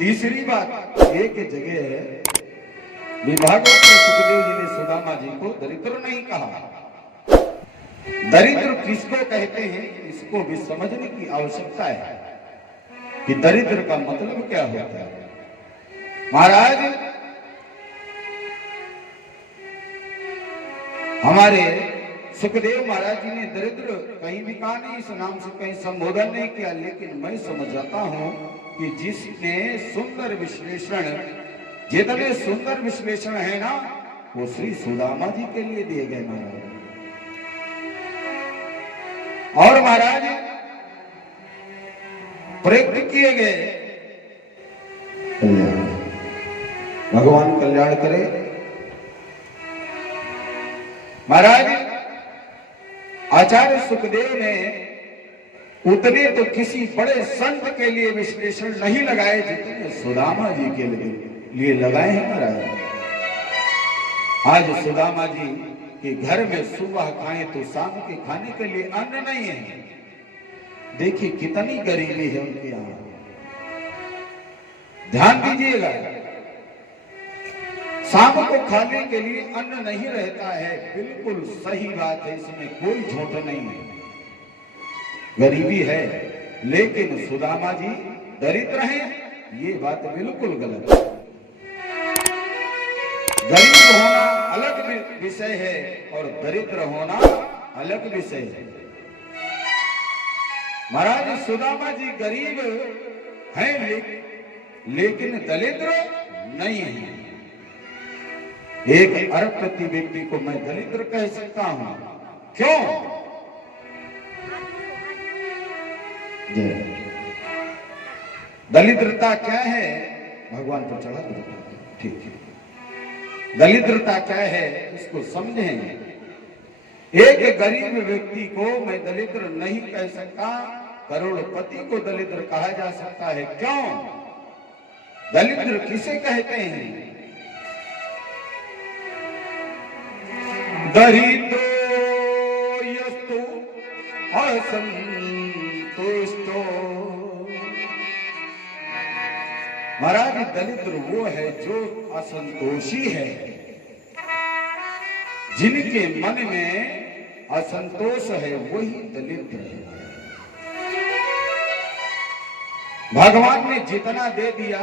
तीसरी बात एक जगह है विभागवत में सुखदेव जी ने सुदामा जी को दरिद्र नहीं कहा। दरिद्र किसको कहते हैं इसको भी समझने की आवश्यकता है कि दरिद्र का मतलब क्या होता है। महाराज हमारे सुखदेव महाराज जी ने दरिद्र कहीं भी कहा नहीं, इस नाम से कहीं संबोधन नहीं किया, लेकिन मैं समझाता हूं कि जिसने सुंदर विश्लेषण, जितने सुंदर विश्लेषण है ना वो श्री सुदामा जी के लिए दिए गए महाराज। और महाराज प्रयुक्त किए गए, भगवान कल्याण करे। महाराज आचार्य सुखदेव ने उतने तो किसी बड़े संत के लिए विश्लेषण नहीं लगाए जितने सुदामा जी के लिए लगाए हैं महाराज। आज सुदामा जी के घर में सुबह खाएं तो शाम के खाने के लिए अन्न नहीं है। देखिए कितनी गरीबी है उनके यहां, ध्यान दीजिएगा। शाम को खाने के लिए अन्न नहीं रहता है, बिल्कुल सही बात है, इसमें कोई झूठ नहीं है, गरीबी है। लेकिन सुदामा जी दरिद्र हैं ये बात बिल्कुल गलत है। गरीब होना अलग विषय है और दरिद्र होना अलग विषय है। महाराज सुदामा जी गरीब हैं लेकिन दरिद्र नहीं है। एक अरबपति व्यक्ति को मैं दरिद्र कह सकता हूं, क्यों? दरिद्रता क्या है भगवान पर चढ़ा दो, ठीक है। दरिद्रता क्या है इसको समझेंगे। एक गरीब व्यक्ति को मैं दरिद्र नहीं कह सकता, करोड़पति को दरिद्र कहा जा सकता है। क्यों? दरिद्र किसे कहते हैं? दरिद्रो यस्तु असंतुष्टो। महाराज दरिद्र वो है जो असंतोषी है, जिनके मन में असंतोष है वही दरिद्र है। भगवान ने जितना दे दिया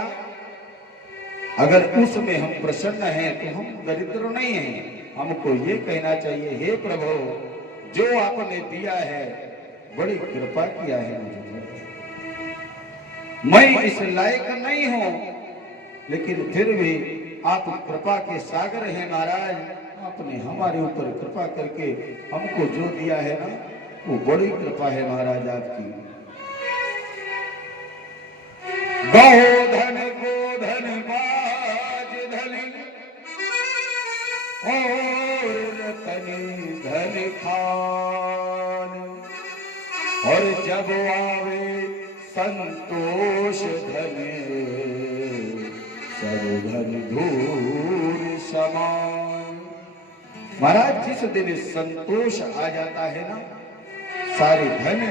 अगर उसमें हम प्रसन्न हैं तो हम दरिद्र नहीं हैं। हमको ये कहना चाहिए, हे प्रभु जो आपने दिया है बड़ी कृपा किया है मुझे, मैं इस लायक नहीं हूं लेकिन फिर भी आप कृपा के सागर हैं महाराज। आपने हमारे ऊपर कृपा करके हमको जो दिया है ना वो बड़ी कृपा है महाराज आपकी। गोधन गोधन बाज धनी और रतन धन खान, और जब आवे संतोष धन सब धन धूल समान। महाराज जिस दिन संतोष आ जाता है ना सारे धन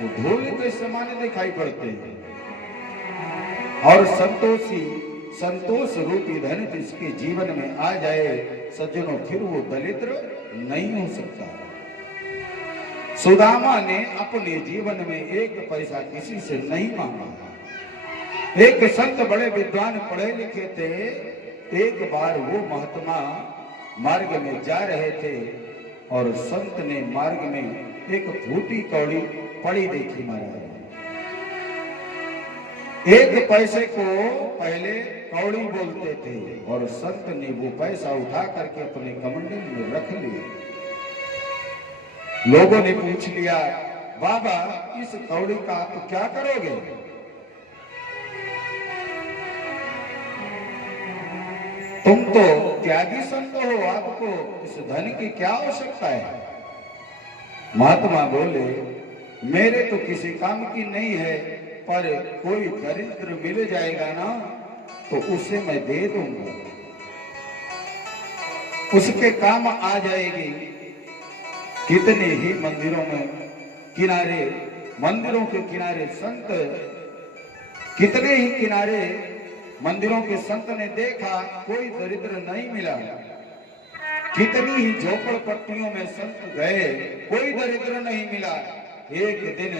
वो धूल के समान दिखाई पड़ते हैं। और संतोष रूपी धन जिसके जीवन में आ जाए सज्जनों फिर वो दरिद्र नहीं हो सकता। सुदामा ने अपने जीवन में एक पैसा किसी से नहीं मांगा। एक संत बड़े विद्वान पढ़े लिखे थे। एक बार वो महात्मा मार्ग में जा रहे थे और संत ने मार्ग में एक फूटी कौड़ी पड़ी देखी महाराज। एक पैसे को पहले कौड़ी बोलते थे और संत ने वो पैसा उठा करके अपने कमंडल में रख लिया। लोगों ने पूछ लिया, बाबा इस कौड़ी का आप क्या करोगे? तुम तो त्यागी संत हो, आपको इस धन की क्या आवश्यकता है? महात्मा बोले, मेरे तो किसी काम की नहीं है, पर कोई दरिद्र मिल जाएगा ना तो उसे मैं दे दूंगा, उसके काम आ जाएगी। कितने ही मंदिरों के किनारे संत, कितने ही किनारे मंदिरों के संत ने देखा कोई दरिद्र नहीं मिला। कितनी ही झोपड़पट्टियों में संत गए, कोई दरिद्र नहीं मिला। एक दिन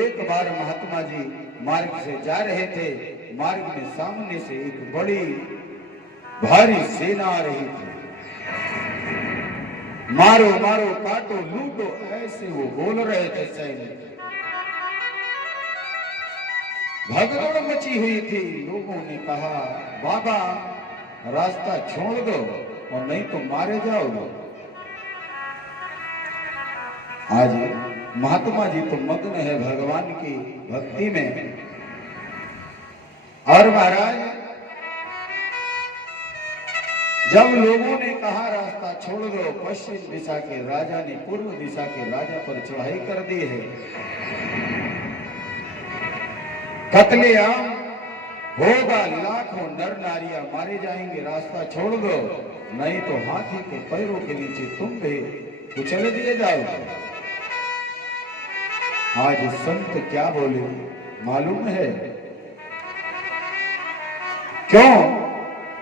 एक बार महात्मा जी मार्ग से जा रहे थे। मार्ग में सामने से एक बड़ी भारी सेना आ रही थी। मारो मारो काटो लूटो ऐसे वो बोल रहे थे। सैनिक भगदड़ मची हुई थी। लोगों ने कहा बाबा रास्ता छोड़ दो और नहीं तो मारे जाओगे। आज महात्मा जी तो मग्न है भगवान की भक्ति में। और महाराज जब लोगों ने कहा रास्ता छोड़ दो, पश्चिम दिशा के राजा ने पूर्व दिशा के राजा पर चढ़ाई कर दी है। कत्लेआम होगा, लाखों नर नारियां मारे जाएंगे। रास्ता छोड़ दो नहीं तो हाथी के पैरों के नीचे तुम भी कुचल दिए जाओगे। आज संत क्या बोले मालूम है क्यों?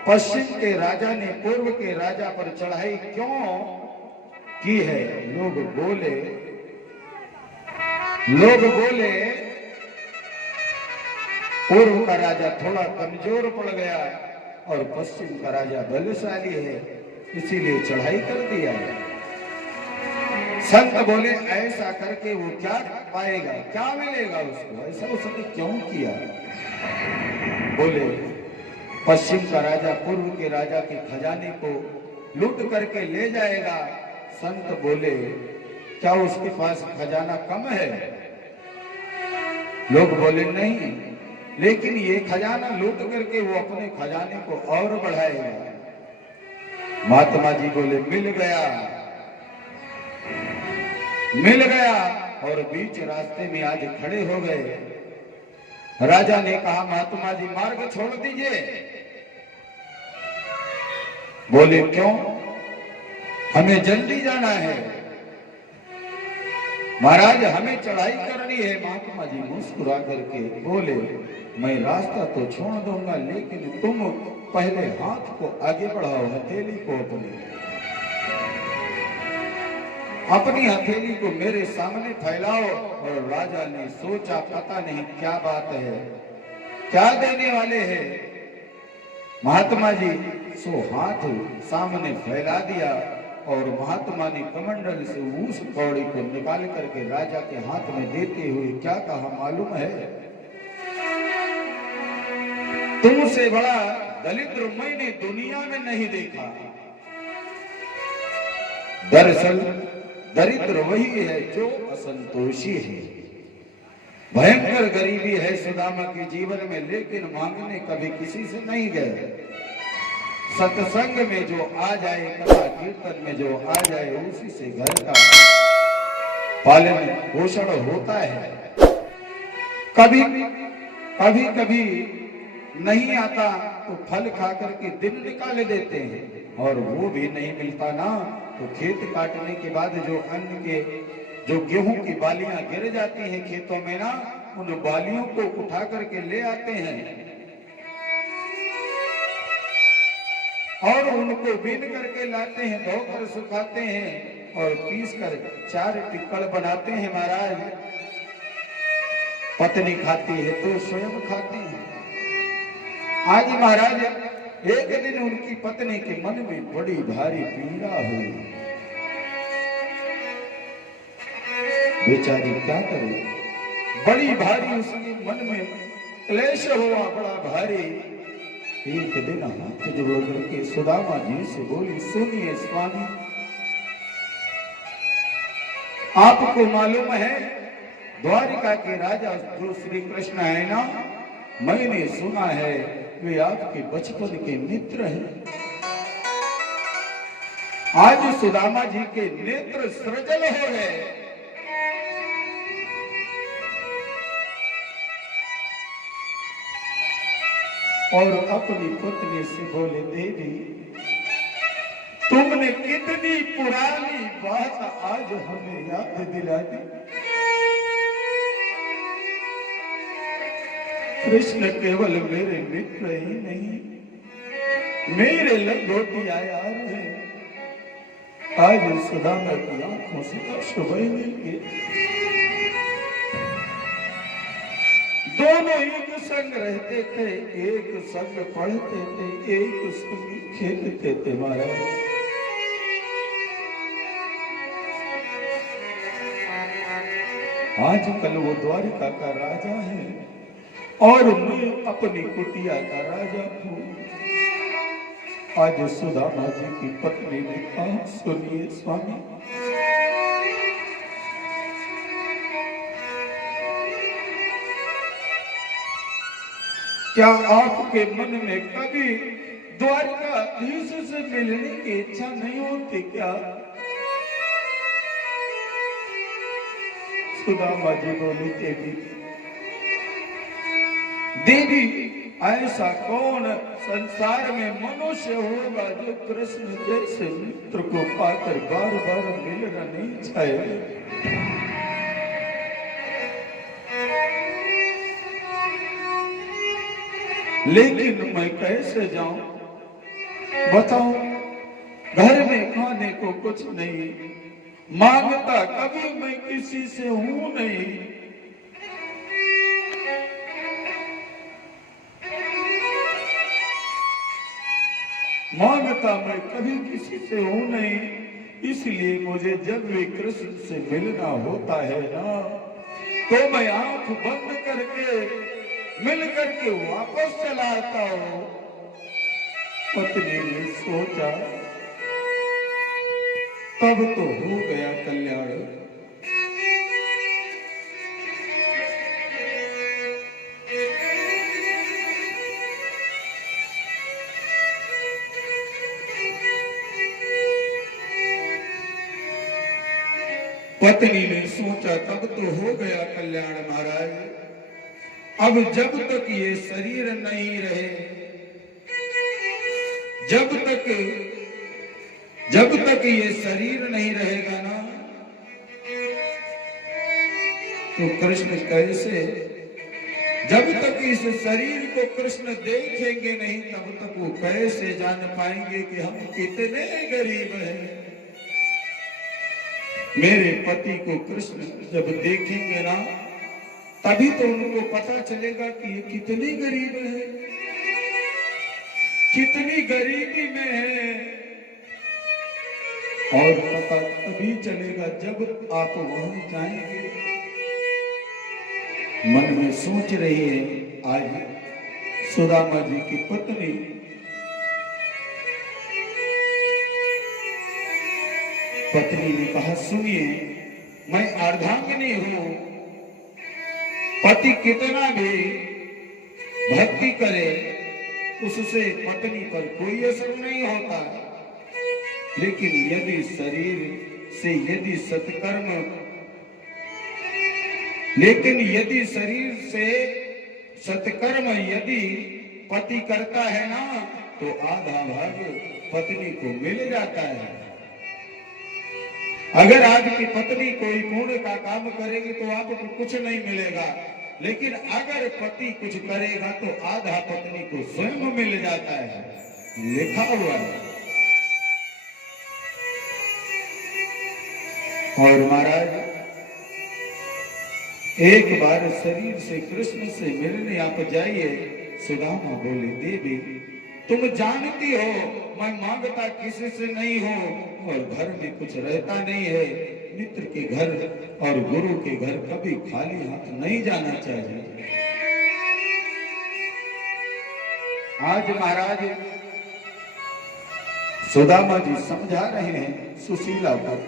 पश्चिम के राजा ने पूर्व के राजा पर चढ़ाई क्यों की है? लोग बोले पूर्व का राजा थोड़ा कमजोर पड़ गया और पश्चिम का राजा बलशाली है, इसीलिए चढ़ाई कर दिया है। संत बोले ऐसा करके वो क्या पाएगा, क्या मिलेगा उसको? ऐसा उसने क्यों किया? बोले पश्चिम का राजा पूर्व के राजा के खजाने को लूट करके ले जाएगा। संत बोले क्या उसके पास खजाना कम है? लोग बोले नहीं, लेकिन ये खजाना लूट करके वो अपने खजाने को और बढ़ाएगा। महात्मा जी बोले मिल गया और बीच रास्ते में आज खड़े हो गए। राजा ने कहा महात्मा जी मार्ग छोड़ दीजिए। बोले क्यों? हमें जल्दी जाना है महाराज, हमें चढ़ाई करनी है। महात्मा जी मुस्कुरा करके बोले मैं रास्ता तो छोड़ दूंगा, लेकिन तुम पहले हाथ को आगे बढ़ाओ, हथेली को अपनी हथेली को मेरे सामने फैलाओ। और राजा ने सोचा पता नहीं क्या बात है, क्या देने वाले हैं। महात्मा जी सो हाथ सामने फैला दिया और महात्मा ने कमंडल से उस कौड़ी को निकाल करके राजा के हाथ में देते हुए क्या कहा मालूम है? तुमसे बड़ा दरिद्र मैंने दुनिया में नहीं देखा। दरअसल दरिद्र वही है जो असंतोषी है। भयंकर गरीबी है सुदामा के जीवन में, लेकिन मांगने कभी किसी से नहीं गए। सत्संग में जो आ जाए, कथा कीर्तन में जो आ जाए, उसी से घर का पालन पोषण होता है। कभी नहीं आता तो फल खा करके दिन निकाले देते हैं, और वो भी नहीं मिलता ना तो खेत काटने के बाद जो अन्न के जो गेहूं की बालियां गिर जाती हैं खेतों में ना, उन बालियों को उठा करके ले आते हैं और उनको बीन करके लाते हैं, धोकर सुखाते हैं और पीस कर 4 टिक्कड़ बनाते हैं। महाराज पत्नी खाती है तो स्वयं खाती है। आज महाराज एक दिन उनकी पत्नी के मन में बड़ी भारी पीड़ा हुई। बेचारी क्या करे, बड़ी भारी उसके मन में क्लेश हुआ, बड़ा भारी। एक दिन हाथ जोड़ करके सुदामा जी से बोली सुनिए स्वामी, आपको मालूम है द्वारिका के राजा जो श्री कृष्ण है ना, मैंने सुना है वे आपके बचपन के मित्र हैं। आज सुदामा जी के नेत्र सृजल हो गए। और अपनी पत्नी से बोले देवी तुमने कितनी पुरानी बात आज हमें याद दिला दी। कृष्ण केवल मेरे मित्र ही नहीं, मेरे लंगोटिया यार है। आज सुदामा की आंखों से अश्रु बहेंगे। दोनों एक संग रहते थे, एक संग पढ़ते थे, एक संग खेलते थे महाराज। आजकल वो द्वारिका का राजा है और मैं अपनी कुटिया का राजा हूं। आज सुदामा जी की पत्नी ने कहा, सुनिए स्वामी, क्या आपके मन में कभी द्वारिकाधीश से मिलने की इच्छा नहीं होती क्या? सुदामा जी बोले, देवी ऐसा कौन संसार में मनुष्य होगा जो कृष्ण जैसे मित्र को पाकर बार बार मिलना नहीं चाहे? लेकिन मैं कैसे जाऊं? बताओ, घर में खाने को कुछ नहीं, मांगता कभी मैं किसी से हूं नहीं। मांगता मैं कभी किसी से हूं नहीं, इसलिए मुझे जब भी कृष्ण से मिलना होता है ना, तो मैं आंख बंद करके मिल करके वापस चला आता हूं। पत्नी ने सोचा, तब तो हो गया कल्याण। पत्नी ने सोचा, तब तो हो गया कल्याण महाराज। अब जब तक ये शरीर नहीं रहे, जब तक ये शरीर नहीं रहेगा ना, तो कृष्ण कैसे, जब तक इस शरीर को कृष्ण देखेंगे नहीं, तब तक वो कैसे जान पाएंगे कि हम कितने गरीब हैं। मेरे पति को कृष्ण जब देखेंगे ना, तभी तो उनको पता चलेगा कि ये कितनी गरीब है, कितनी गरीबी में है। और पता तभी चलेगा जब आप वहां जाएंगे। मन में सोच रही है आज सुदामा जी की पत्नी। पत्नी ने कहा, सुनिए, मैं अर्धांगिनी हूं। पति कितना भी भक्ति करे, उससे पत्नी पर कोई असर नहीं होता। लेकिन यदि शरीर से यदि सत्कर्म, लेकिन यदि शरीर से सत्कर्म यदि पति करता है ना, तो आधा भाग पत्नी को मिल जाता है। अगर आपकी पत्नी कोई पुण्य का काम करेगी तो आपको कुछ नहीं मिलेगा, लेकिन अगर पति कुछ करेगा तो आधा पत्नी को स्वयं मिल जाता है, लिखा हुआ है। और महाराज, एक बार शरीर से कृष्ण से मिलने आप जाइए। सुदामा बोले, देवी तुम जानती हो मैं मांगता किसी से नहीं हूं और घर में कुछ रहता नहीं है। मित्र के घर और गुरु के घर कभी खाली हाथ नहीं जाना चाहिए। आज महाराज सुदामा जी समझा रहे हैं सुशीला को।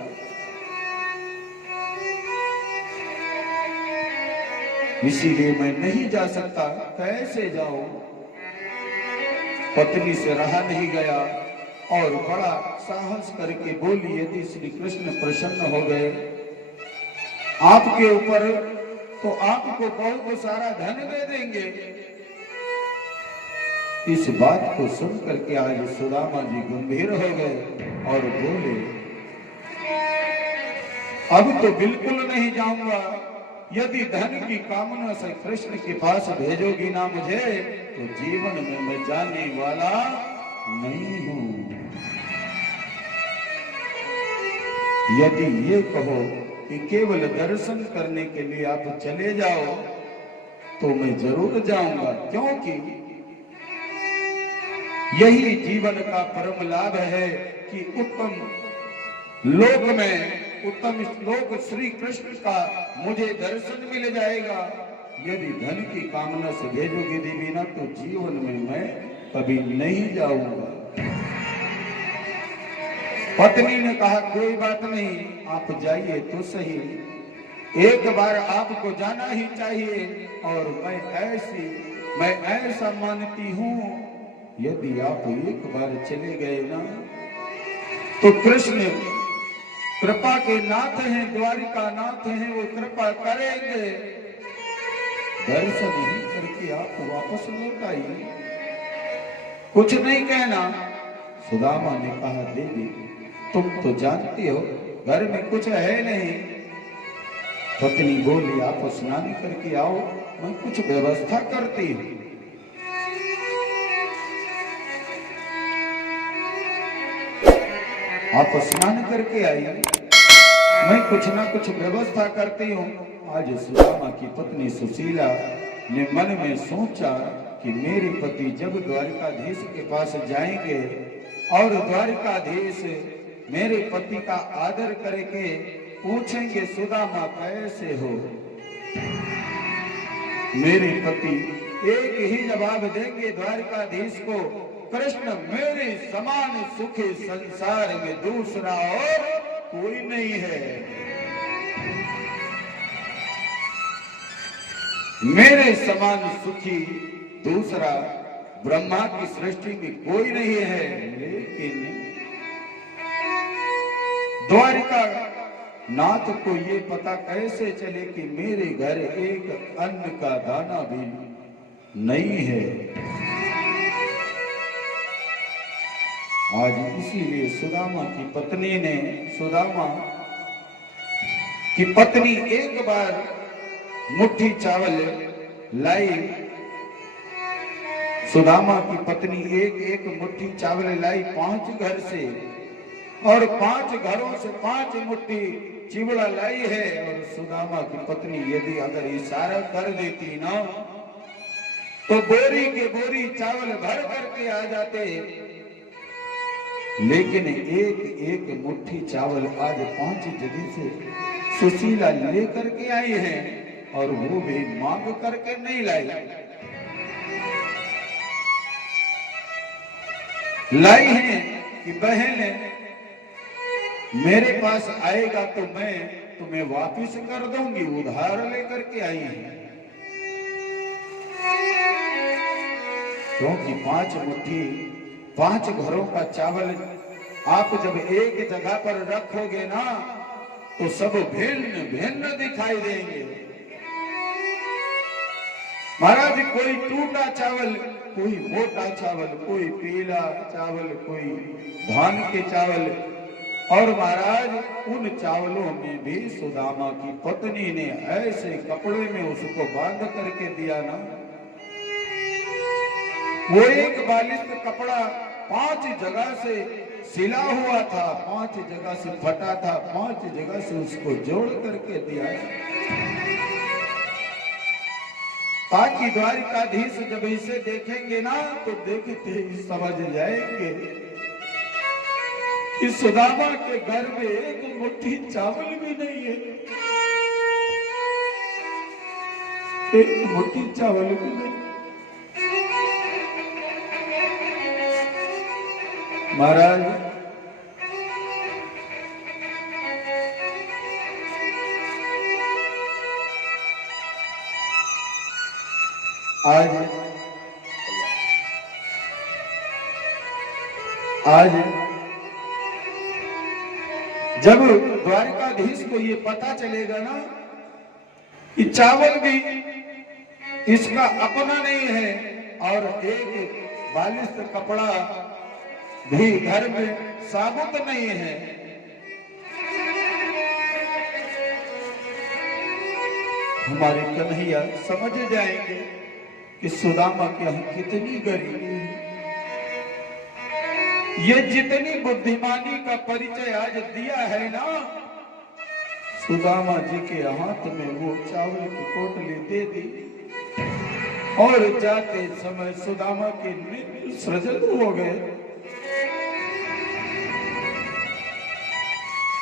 इसीलिए मैं नहीं जा सकता, कैसे जाऊं? पत्नी से रहा नहीं गया और बड़ा साहस करके बोली, यदि श्री कृष्ण प्रसन्न हो गए आपके ऊपर तो आपको बहुत सारा धन दे देंगे। इस बात को सुन करके आज सुदामा जी गंभीर हो गए और बोले, अब तो बिल्कुल नहीं जाऊंगा। यदि धन की कामना से कृष्ण के पास भेजोगी ना मुझे, तो जीवन में मैं जाने वाला नहीं हूं। यदि ये कहो कि केवल दर्शन करने के लिए आप चले जाओ, तो मैं जरूर जाऊंगा, क्योंकि यही जीवन का परम लाभ है कि उत्तम लोक में, उत्तम श्लोक श्री कृष्ण का मुझे दर्शन मिल जाएगा। यदि धन की कामना से भेजोगे देवी ना, तो जीवन में मैं कभी नहीं जाऊंगा। पत्नी ने कहा कोई बात नहीं, आप जाइए तो सही, एक बार आपको जाना ही चाहिए, और मैं ऐसा मानती हूं, यदि आप एक बार चले गए ना, तो कृष्ण कृपा के नाथ हैं, द्वारिका नाथ हैं, वो कृपा करेंगे, दर्शन ही करके आप वापस लौट आइए, कुछ नहीं कहना। सुदामा ने कहा देवी तुम तो जानती हो घर में कुछ है नहीं। पत्नी बोली आप स्नान करके आओ, मैं कुछ व्यवस्था करती हूँ। आप स्नान करके आइए, मैं कुछ ना कुछ व्यवस्था करती हूँ। आज सुदामा की पत्नी सुशीला ने मन में सोचा कि मेरे पति जब द्वारिकाधीश के पास जाएंगे और द्वारिकाधीश मेरे पति का आदर करके पूछेंगे सुदामा कैसे हो, मेरे पति एक ही जवाब देंगे द्वारिकाधीश को, कृष्ण मेरे समान सुखी संसार में दूसरा और कोई नहीं है, मेरे समान सुखी दूसरा ब्रह्मा की सृष्टि में कोई नहीं है। लेकिन द्वारिका नाथ को ये पता कैसे चले कि मेरे घर एक अन्न का दाना भी नहीं है। आज इसीलिए सुदामा की पत्नी एक बार मुट्ठी चावल लाई, सुदामा की पत्नी एक मुट्ठी चावल लाई 5 घर से, और 5 घरों से 5 मुट्ठी चिवड़ा लाई है। और सुदामा की पत्नी यदि अगर इशारा कर देती ना, तो बोरी के बोरी चावल भर करके आ जाते। लेकिन एक मुट्ठी चावल आज 5 जगह से सुशीला लेकर के आई है, और वो भी मांग करके नहीं लाई है कि बहन मेरे पास आएगा तो मैं तुम्हें वापिस कर दूंगी, उधार लेकर के आई है। क्योंकि 5 मुट्ठी 5 घरों का चावल आप जब एक जगह पर रखोगे ना, तो सब भिन्न भिन्न दिखाई देंगे। महाराज कोई टूटा चावल, कोई मोटा चावल, कोई पीला चावल, कोई धान के चावल, और महाराज उन चावलों में भी सुदामा की पत्नी ने ऐसे कपड़े में उसको बांध करके दिया ना, वो एक बालिश कपड़ा 5 जगह से सिला हुआ था, 5 जगह से फटा था, 5 जगह से उसको जोड़ करके दिया, ताकि द्वारिकाधीश जब इसे देखेंगे ना, तो देखते ही समझ जाएंगे कि सुदामा के घर में एक मुट्ठी चावल भी नहीं है, एक मुट्ठी चावल भी नहीं। महाराज आज जब द्वारिकाधीश को ये पता चलेगा ना कि चावल भी इसका अपना नहीं है, और एक बालिश कपड़ा भी घर में साबुत नहीं है, हमारे कन्हैया समझ जाएंगे कि सुदामा के यहाँ कितनी गरीबी है। ये जितनी बुद्धिमानी का परिचय आज दिया है ना, सुदामा जी के हाथ में वो चावल की पोटली दे दी और जाते समय सुदामा के नेत्र सृजल हो गए।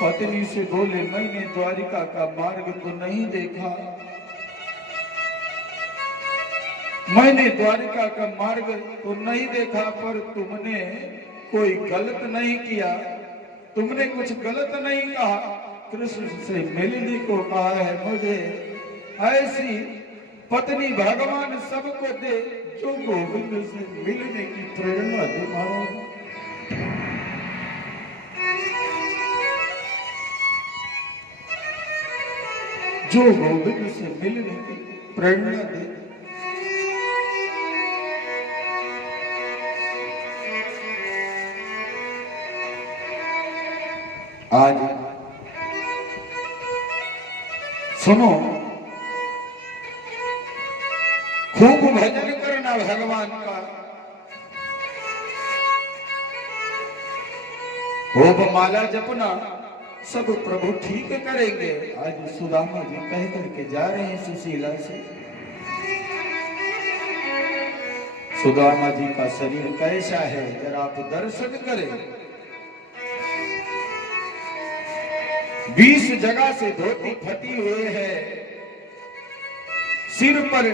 पत्नी से बोले, मैंने द्वारिका का मार्ग तो नहीं देखा, मैंने द्वारिका का मार्ग तो नहीं देखा, पर तुमने कोई गलत नहीं किया, तुमने कुछ गलत नहीं कहा। कृष्ण से मिलने को कहा है, मुझे ऐसी पत्नी भगवान सबको दे जो गोविंद से मिलने की प्रेरणा दे। महाराज जो गोविंद से मिलने की प्रेरणा दे। आज सुनो, खूब भजन करना भगवान का, होप माला जपना, सब प्रभु ठीक करेंगे। आज सुदामा जी कह करके जा रहे हैं सुशीला से। सुदामा जी का शरीर कैसा है जरा आप दर्शन करें। 20 जगह से धोती फटी हुई है, सिर पर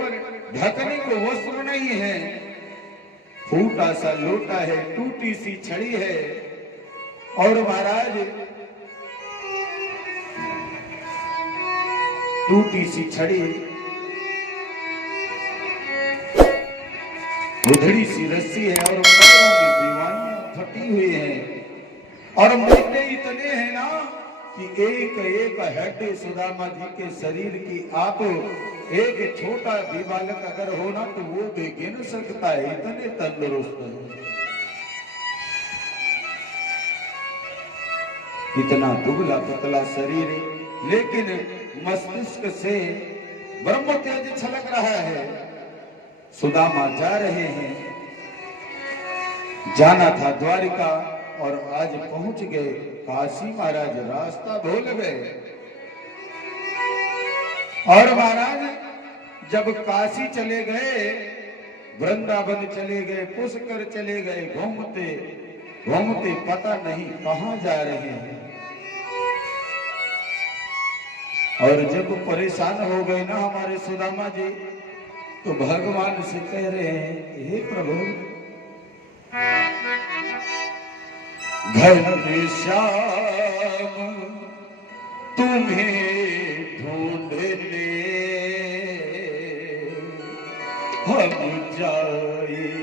ढकने को वस्त्र नहीं है, फूटा सा लोटा है, टूटी सी छड़ी है, और महाराज टूटी सी छड़ी, उधड़ी सी रस्सी है, और पैरों में दीवानियां फटी हुई है, और मोटे इतने हैं ना कि एक एक हड्डी सुदामा जी के शरीर की आप एक छोटा भी बालक अगर हो ना तो वो भी गिन सकता है, इतने तंदुरुस्त है। इतना दुबला पतला शरीर, लेकिन मस्तिष्क से ब्रह्म तेज छलक रहा है। सुदामा जा रहे हैं, जाना था द्वारिका और आज पहुंच गए काशी। महाराज रास्ता भूल गए, और महाराज जब काशी चले गए, वृंदावन चले गए, पुष्कर चले गए, घूमते घूमते पता नहीं कहां जा रहे हैं। और जब परेशान हो गए ना हमारे सुदामा जी, तो भगवान से कह रहे हैं, हे प्रभु, घन श्याम तुम्हें ढूंढने हम जाए